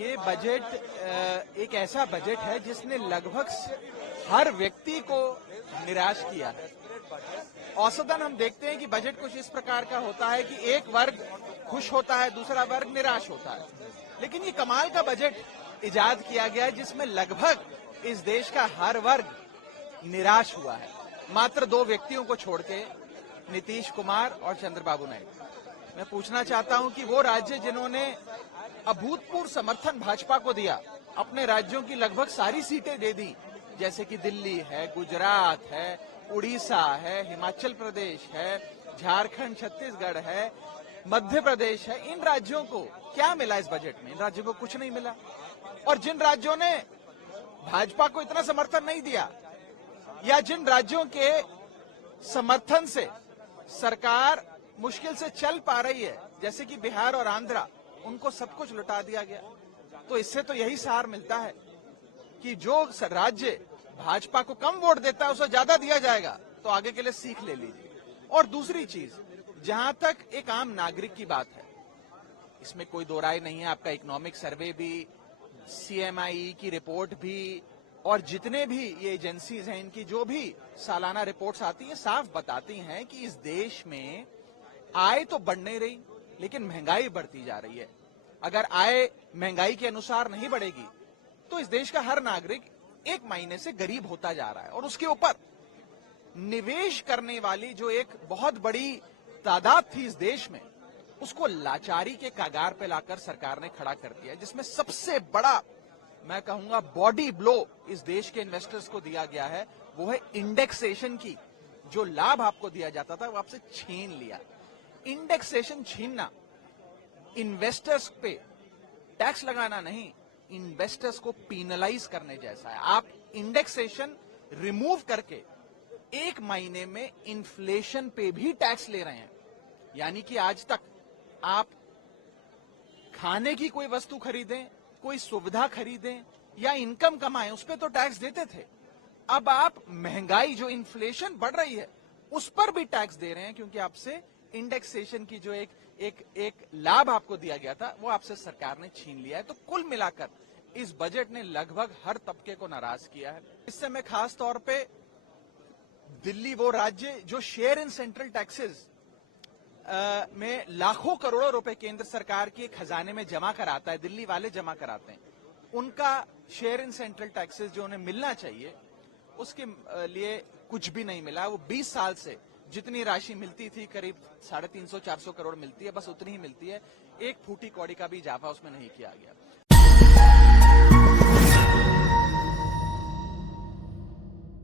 ये बजट एक ऐसा बजट है जिसने लगभग हर व्यक्ति को निराश किया है। औसतन हम देखते हैं कि बजट कुछ इस प्रकार का होता है कि एक वर्ग खुश होता है, दूसरा वर्ग निराश होता है। लेकिन ये कमाल का बजट इजाद किया गया है जिसमें लगभग इस देश का हर वर्ग निराश हुआ है, मात्र दो व्यक्तियों को छोड़ के, नीतीश कुमार और चंद्रबाबू नायडू। मैं पूछना चाहता हूं कि वो राज्य जिन्होंने अभूतपूर्व समर्थन भाजपा को दिया, अपने राज्यों की लगभग सारी सीटें दे दी, जैसे कि दिल्ली है, गुजरात है, उड़ीसा है, हिमाचल प्रदेश है, झारखंड, छत्तीसगढ़ है, मध्य प्रदेश है, इन राज्यों को क्या मिला इस बजट में? इन राज्यों को कुछ नहीं मिला। और जिन राज्यों ने भाजपा को इतना समर्थन नहीं दिया, या जिन राज्यों के समर्थन से सरकार मुश्किल से चल पा रही है, जैसे कि बिहार और आंध्रा, उनको सब कुछ लुटा दिया गया। तो इससे तो यही सार मिलता है कि जो राज्य भाजपा को कम वोट देता है उसे ज्यादा दिया जाएगा, तो आगे के लिए सीख ले लीजिए। और दूसरी चीज, जहां तक एक आम नागरिक की बात है, इसमें कोई दो राय नहीं है। आपका इकोनॉमिक सर्वे भी, सीएमआई की रिपोर्ट भी, और जितने भी ये एजेंसीज हैं, इनकी जो भी सालाना रिपोर्ट्स आती है, साफ बताती हैं कि इस देश में आय तो बढ़ नहीं रही, लेकिन महंगाई बढ़ती जा रही है। अगर आय महंगाई के अनुसार नहीं बढ़ेगी तो इस देश का हर नागरिक एक महीने से गरीब होता जा रहा है। और उसके ऊपर निवेश करने वाली जो एक बहुत बड़ी तादाद थी इस देश में, उसको लाचारी के कगार पे लाकर सरकार ने खड़ा कर दिया, जिसमें सबसे बड़ा, मैं कहूंगा, बॉडी ब्लो इस देश के इन्वेस्टर्स को दिया गया है, वो है इंडेक्सेशन की। जो लाभ आपको दिया जाता था वो आपसे छीन लिया। इंडेक्सेशन छीनना इन्वेस्टर्स पे टैक्स लगाना नहीं, इन्वेस्टर्स को पीनलाइज करने जैसा है। आप इंडेक्सेशन रिमूव करके एक महीने में इन्फ्लेशन पे भी टैक्स ले रहे हैं। यानी कि आज तक आप खाने की कोई वस्तु खरीदें, कोई सुविधा खरीदें या इनकम कमाएं, उस पर तो टैक्स देते थे। अब आप महंगाई, जो इन्फ्लेशन बढ़ रही है, उस पर भी टैक्स दे रहे हैं, क्योंकि आपसे इंडेक्सेशन की जो एक लाभ आपको दिया गया था वो आपसे सरकार ने छीन लिया है। तो कुल मिलाकर इस बजट ने लगभग हर तबके को नाराज किया है। इससे मैं खास तौर पे दिल्ली, वो राज्य जो शेयर इन सेंट्रल टैक्सेस में लाखों करोड़ों रुपए केंद्र सरकार के खजाने में जमा कराता है, दिल्ली वाले जमा कराते हैं, उनका शेयर इन सेंट्रल टैक्सेस जो उन्हें मिलना चाहिए, उसके लिए कुछ भी नहीं मिला। वो 20 साल से जितनी राशि मिलती थी, करीब 350-400 करोड़ मिलती है, बस उतनी ही मिलती है। एक फूटी कौड़ी का भी इजाफा उसमें नहीं किया गया।